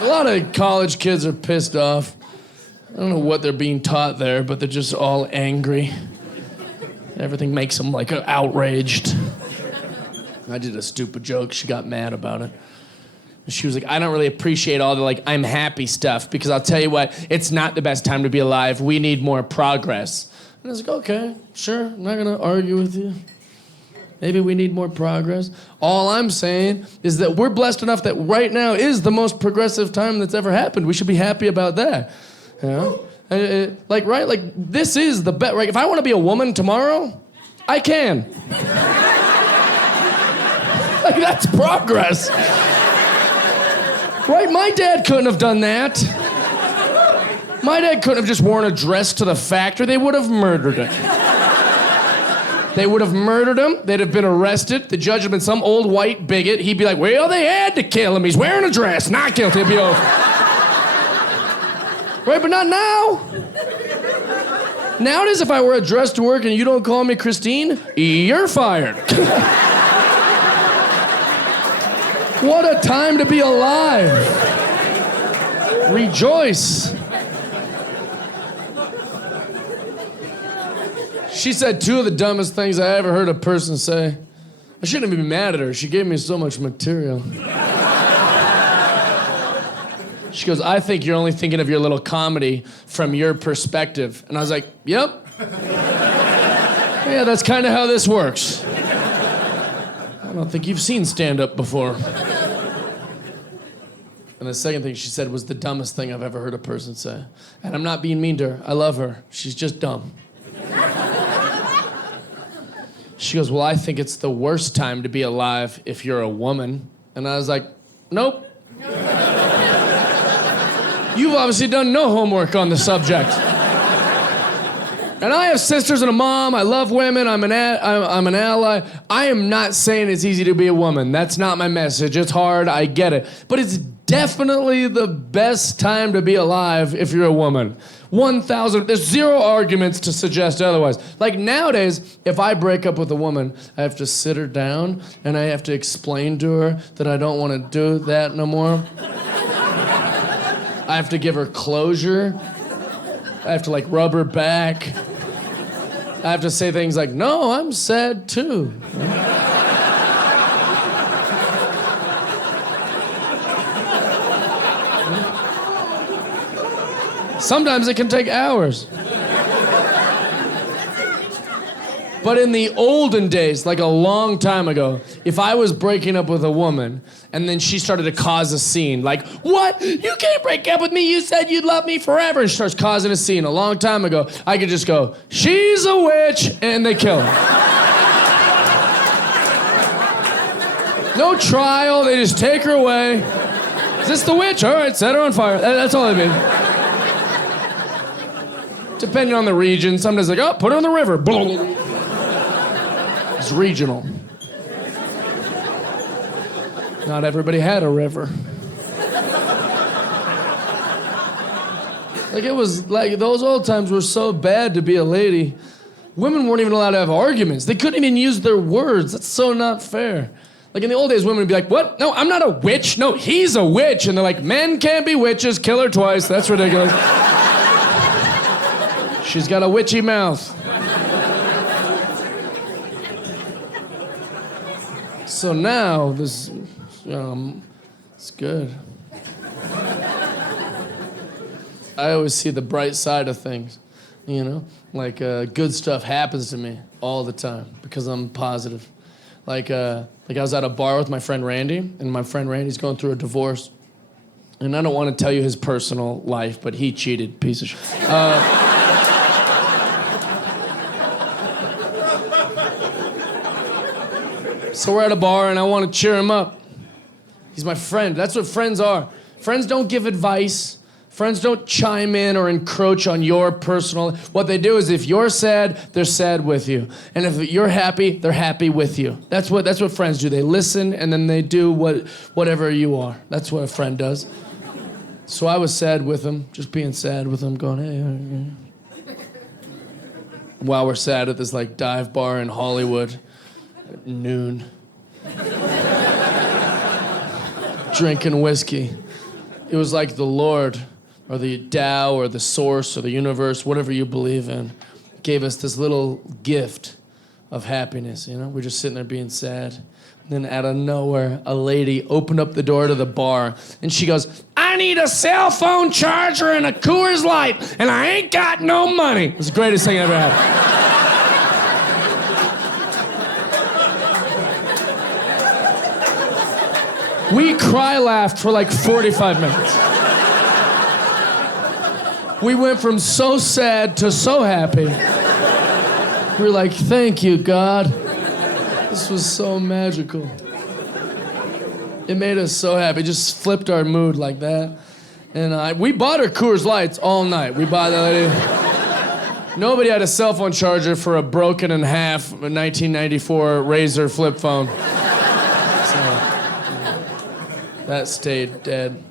A lot of college kids are pissed off. I don't know what they're being taught there, but they're just all angry. Everything makes them like outraged. I did a stupid joke. She got mad about it. She was like, I don't really appreciate all the like I'm happy stuff because I'll tell you what, it's not the best time to be alive. We need more progress. And I was like, okay, sure. I'm not gonna argue with you. Maybe we need more progress. All I'm saying is that we're blessed enough that right now is the most progressive time that's ever happened. We should be happy about that. You know? Like, right? Like, this is the best. Right? If I want to be a woman tomorrow, I can. Like, that's progress. Right? My dad couldn't have done that. My dad couldn't have just worn a dress to the factory. They would have murdered him. They would have murdered him. They'd have been arrested. The judge would have been some old white bigot. He'd be like, well, they had to kill him. He's wearing a dress. Not guilty. It'd be over. Right, but not now. Nowadays, if I wear a dress to work and you don't call me Christine, you're fired. What a time to be alive. Rejoice. She said two of the dumbest things I ever heard a person say. I shouldn't even be mad at her. She gave me so much material. She goes, I think you're only thinking of your little comedy from your perspective. And I was like, yep. Yeah, that's kind of how this works. I don't think you've seen stand-up before. And the second thing she said was the dumbest thing I've ever heard a person say. And I'm not being mean to her. I love her. She's just dumb. She goes, well, I think it's the worst time to be alive if you're a woman. And I was like, nope. You've obviously done no homework on the subject. And I have sisters and a mom. I love women. I'm an ally. I am not saying it's easy to be a woman. That's not my message. It's hard. I get it. But it's definitely the best time to be alive if you're a woman. 1,000. There's zero arguments to suggest otherwise. Like nowadays, if I break up with a woman, I have to sit her down and I have to explain to her that I don't want to do that no more. I have to give her closure. I have to like rub her back. I have to say things like, no, I'm sad too. Sometimes it can take hours. But in the olden days, like a long time ago, if I was breaking up with a woman and then she started to cause a scene, like, what? You can't break up with me. You said you'd love me forever. And she starts causing a scene a long time ago, I could just go, she's a witch, and they kill her. No trial. They just take her away. Is this the witch? All right, set her on fire. That's all I mean. Depending on the region, sometimes like, oh, put her in the river. It's regional. Not everybody had a river. Like it was like those old times were so bad to be a lady. Women weren't even allowed to have arguments. They couldn't even use their words. That's so not fair. Like in the old days, women would be like, what? No, I'm not a witch. No, he's a witch. And they're like, men can't be witches. Kill her twice. That's ridiculous. She's got a witchy mouth. So now, this, it's good. I always see the bright side of things, you know? Like, good stuff happens to me all the time because I'm positive. Like I was at a bar with my friend Randy, and my friend Randy's going through a divorce. And I don't want to tell you his personal life, but he cheated, piece of shit. So we're at a bar and I want to cheer him up. He's my friend. That's what friends are. Friends don't give advice. Friends don't chime in or encroach on your personal... What they do is if you're sad, they're sad with you. And if you're happy, they're happy with you. That's what friends do. They listen and then they do whatever you are. That's what a friend does. So I was sad with him, just being sad with him, going, hey. While we're sad at this like dive bar in Hollywood at noon. Drinking whiskey. It was like the Lord or the Tao or the source or the universe, whatever you believe in, gave us this little gift of happiness, you know? We're just sitting there being sad. Then out of nowhere, a lady opened up the door to the bar, and she goes, I need a cell phone charger and a Coors Light, and I ain't got no money. It was the greatest thing ever happened. We cry-laughed for like 45 minutes. We went from so sad to so happy. We were like, thank you, God. This was so magical. It made us so happy. It just flipped our mood like that. And we bought her Coors Lights all night. We bought that lady. Nobody had a cell phone charger for a broken in half 1994 Razor flip phone. So, that stayed dead.